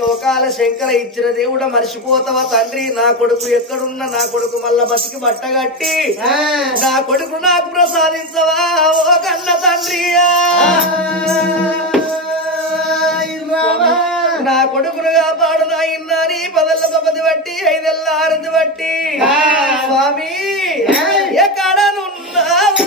లోకాల శంకర ఇచ్చిన దేవుడ మర్చిపోతావా తండ్రి నా కొడుకు ఎక్కడున్నా నా కొడుకు మళ్ళా బతికి బట్టగట్టి నా కొడుకు నాకు ప్రసాదించవా ఓ కన్న తండ్రి నా కొడుకును కాపాడు నాయన్నా నీ పదల్ల పపది బట్టి 5 ఏళ్ల ఆరతి బట్టి స్వామి ఎక్కడనున్నావు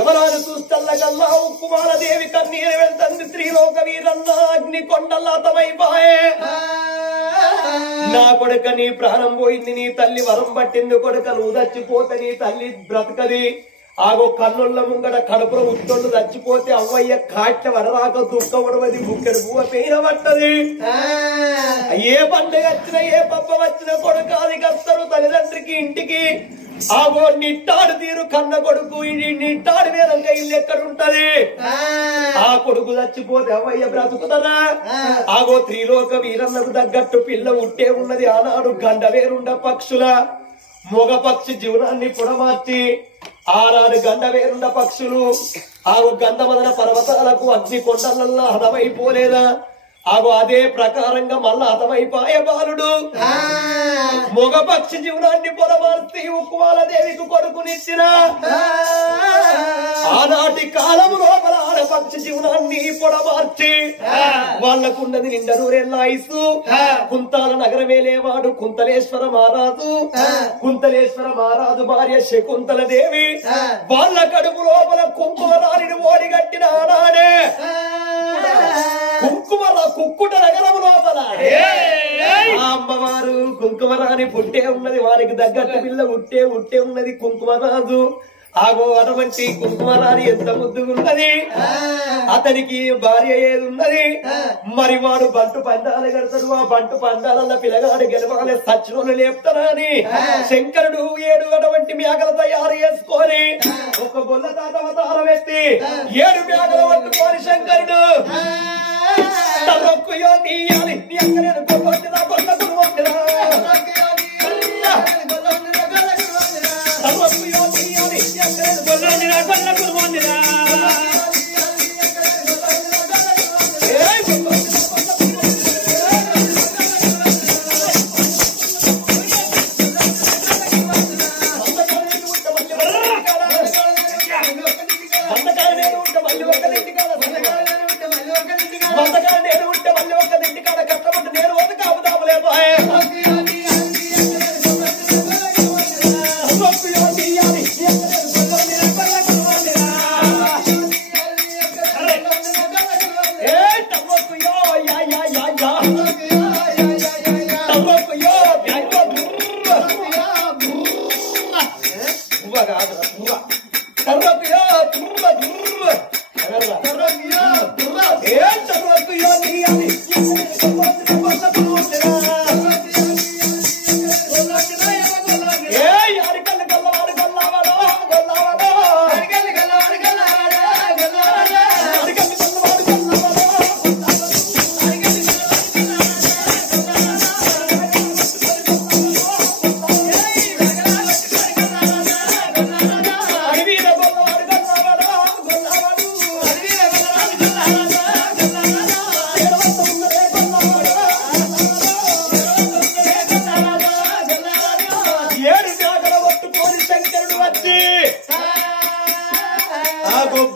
ఎవరాలు చూస్తల్లగల్లా ఉక్కుమాలదేవి కన్నీరు వెళ్తుంది త్రిలోక వీరన్న అగ్ని కొండల్లాతమైపాయే నా కొడుక నీ ప్రాణం పోయింది నీ తల్లి వరం పట్టింది కొడుక నువ్వు చచ్చిపోతే నీ తల్లి బ్రతకది ఆగో కన్నుల ముంగడ కడుపులో ఉట్టోళ్ళు చచ్చిపోతే అవ్వయ్య కాట్ల వరరాక దుఃఖపడవది బుక్కెడు పువ్వ పేర పట్టది ఏ పండుగ వచ్చినా ఏ పప్ప వచ్చినా కొడుక అది కస్తారు తల్లిదండ్రికి ఇంటికి ఆగో నిట్టాడు తీరు కన్న కొడుకు నిట్టాడు వేరంగా ఇల్లు ఎక్కడుంటది ఆ కొడుకు చచ్చిపోతే అవ్వయ్య బ్రతుకుతారా ఆగో త్రిలోక వీరన్నకు తగ్గట్టు పిల్ల ఉట్టే ఉన్నది ఆనాడు గండ వేరుండ పక్షుల మొగ పక్షి జీవనాన్ని పుడమార్చి ఆనాడు గండ వేరుండ పక్షులు ఆగో గంధమదన పర్వతాలకు అగ్ని కొండలల్లా హతమైపోలేదా ఆగో అదే ప్రకారంగా మళ్ళా హతమైపాయ బాలుడు మొగ పక్షి జీవనాన్ని పొడమార్చి ఉక్కుమాలదేవికి కొడుకునిచ్చిన ఆనాటి కాలము లోపల ఆడపక్షి జీవనాన్ని పొడమార్చి వాళ్లకున్నది నిండా 100 ఏళ్ల ఆయుసు కుంతాల నగరమే లేవాడు కుంతలేశ్వర మహారాజు భార్య శకుంతల దేవి వాళ్ళ కడుపు లోపల కుంకుమ రాణిని ఓడిగట్టిన ఆనాడే కుక్కుట నగరం లోపల అమ్మవారు కుంకుమరాని పుట్టే ఉన్నది వారికి తగ్గట్టు పిల్ల ఉట్టే ఉన్నది కుంకుమరాజు ఆగో అటువంటి కుంకుమరాని ఎంత ముద్దుగున్నది అతనికి భార్య ఏదున్నది మరి వాడు బంటు పందాలు కడతాడు ఆ బంటు పందాలన్న పిల్లగాడు గెలవాలి సచ్చినోళ్ళు లేపుతారా అని శంకరుడు 7 అటువంటి మేకలు తయారు చేసుకొని ఒక గొల్ల తాత అవతారం ఎత్తి 7 మేకలు పట్టుకొని ఎక్కలేదు కొల్లొందిరా కొల్ల కురువందిరా కొల్లొందిరా కొల్ల కురువందిరా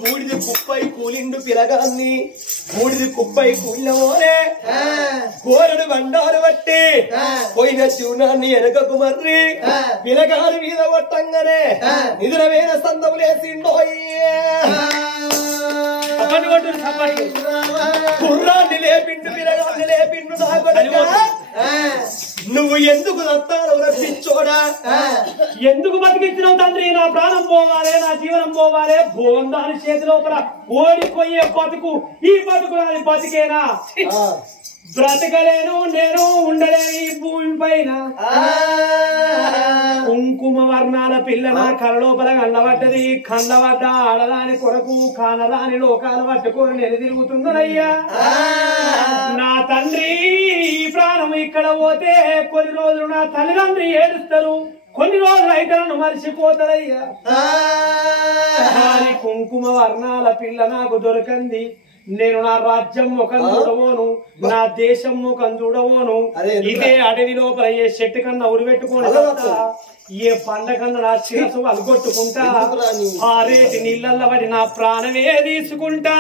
బూడిది కుప్పై కూలిండు పిలగాన్ని బూడిది కుప్పై కూలినమోనే కోరడు బండారు బట్టి పోయిన శివునాన్ని వెనకకు మర్రి పిలగాని మీద కొట్టంగానే నిద్రమైన సందములేసిండో కుర్రాన్ని లేపిండు పిలగాన్ని లేపిండు నా కొడుక నువ్వు ఎందుకు దత్తాను రప్పించోడా ఎందుకు బతికించినావు తండ్రి నా ప్రాణం పోవాలే నా జీవనం పోవాలే భోందాని చేతి లోపల ఓడిపోయే బతుకు ఈ బతుకు నాది బతికేనా బ్రతకలేను నేను ఉండలేను ఈ భూమి పైన కుంకుమ వర్ణాల పిల్ల నా కళ్ళ లోపల కండబడ్డది కండబడ్డ ఆడదాని కొరకు కానరాని లోకాలు పట్టుకొని నేను తిరుగుతుందనయ్యా నా తండ్రి ఈ ప్రాణం ఇక్కడ పోతే కొన్ని రోజులు నా తల్లిదండ్రి ఏడుస్తారు కొన్ని రోజులు అయితే నన్ను మర్చిపోతారయ్యా కుంకుమ వర్ణాల పిల్ల నాకు దొరకంది నేను నా రాజ్యం ముఖం చూడవోను నా దేశం ముఖం చూడవోను ఇదే అడవి లోపల ఏ చెట్టు కన్నా ఉరిపెట్టుకోని ఏ పండ కన్నా నా శిరసు అలగొట్టుకుంటా ఆ రేటి నీళ్ళల్లో పడి నా ప్రాణమే తీసుకుంటా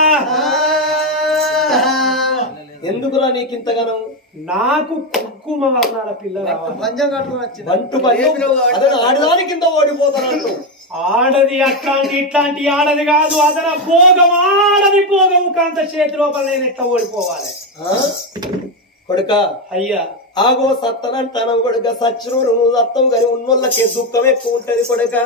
ఎందుకురా నీకు ఇంతగానం నాకు కుంకుమ వర్ణాల పిల్లలు ఆడదాని కింద ఓడిపోతాను ఆడది అట్లాంటి ఇట్లాంటి ఆడది కాదు అదన భోగం ఆడది భోగం కాంత చేతి లోపల నేను ఎట్లా ఓడిపోవాలి కొడుక అయ్యా ఆగో సత్తనంటాను కొడుక సచ్చినోడు నువ్వు సత్తవు కానీ ఉన్నోళ్ళకే దుఃఖం ఎక్కువ ఉంటది కొడుక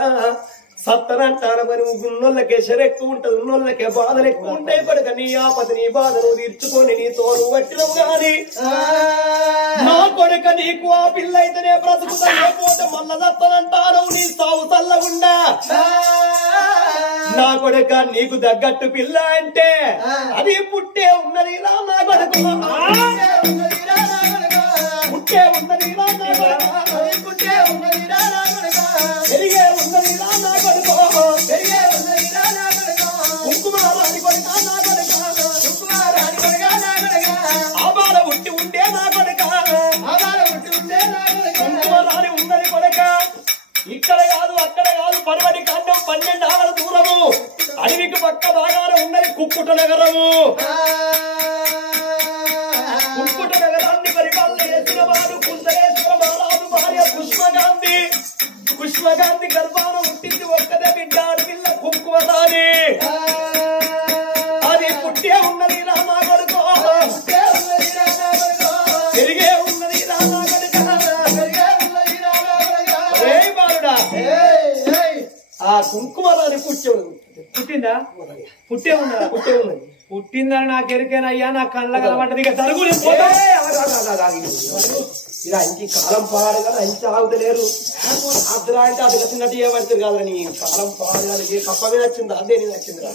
సత్తనంటాను మరి ఉన్నోళ్ళకే షర ఎక్కువ ఉంటది ఉన్నోళ్ళకే బాధలు ఎక్కువ ఉంటాయి కొడుక నీ ఆపద నీ బాధను తీర్చుకొని నీతో నువ్వు పట్టినవు గాని నా కొడుక నీకు ఆ పిల్ల అయితేనే బ్రతుకుతా లేకపోతే మళ్ళా సత్తనంటాను నీ సావు చల్లగుండా నా కొడుక నీకు తగ్గట్టు పిల్ల అంటే అది పుట్టే ఉన్నది రా నా కొడుకు పుట్టే ఉన్నది రా నా కొడుక పుట్టే ఉన్నది రా నా కొడుక పెరిగే ఉన్నది రా నా కొడుకు పెరిగే ఉన్నది రా నా కొడుకు కుంకుమ రాని కొడుక నా కొడుక కుంకుమ రాని కొడుక నా కొడుక ఆబాల ఉట్టి ఉండే నా కొడుక ఆబాల ఉట్టి ఉండే నా కొడుక కుంకుమ రాని ఉన్నది కొడుక ఇక్కడ కాదు అక్కడ కాదు పర్వడి కాండం 12 ఆవల దూరము అడవికి పక్క భాగాన ఉన్నది కుక్కుట నగరము కుక్కుట నగరాన్ని పరిపాలన చేసిన వాడు కుందరేశ్వర మహారాజు భార్య పుష్పగాంధీ పుష్పగాంధీ గర్భాన పుట్టింది ఒక్కదే బిడ్డ పిల్ల కుంకుమదాని అది పుట్టే ఉన్నది రా నా కొడుకు పెరిగే ఉన్నది రా నా కొడుక ఏ బాలుడా ఆ కుంకుమదాని పుట్టిందా పుట్టే ఉన్నదా పుట్టే ఉన్నది పుట్టిందని నాకు ఎరికేనయ్యా నా కళ్ళ కనబడ్డది ఇక జరుగులు ఇలా ఇంటి కాలం పాడు కదా ఇంటి ఆగుతలేరు అద్దరా అంటే అది వచ్చినట్టు ఏమడుతుంది కదా నీ కాలం పాడు కదా ఏ కప్ప మీద వచ్చింది అదే నేను వచ్చిందిరా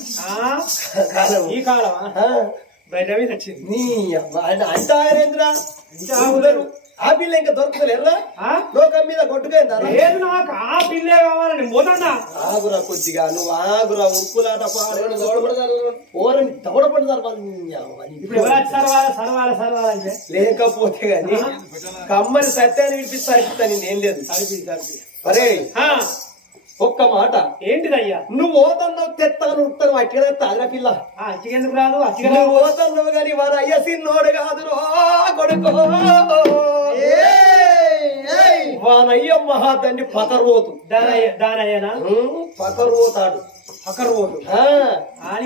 కాలం ఈ కాలం బయట మీద వచ్చింది నీ అంటారేంద్రా ఆ పిల్ల ఇంకా దొరకలేరా లోకం మీద కొట్టుకైందా లేదు నాకు ఆ పిల్లే కావాలి నేను పోతానా ఆగురా కొద్దిగా నువ్వు ఆగురా ఉప్పులాట ఓరని దవడపడతారు ఇప్పుడు సర్వాలంటే లేకపోతే గాని కమ్మని సత్యాన్ని వినిపిస్తా నేనేం లేదు అరే ఒక్క మాట ఏంటిదయ్యా నువ్వు ఓతన్నావు తెత్తాను ఉత్తాను అట్టిగా తాగరా పిల్ల అచ్చిగెందుకు రాదు నువ్వు ఓతన్నావు గాని వారు అయ్య సిన్నోడు కాదు కొడుకో వానయ్య మహాదండి పకరోతు దానయ్యనా పకరోతాడు పకరోతు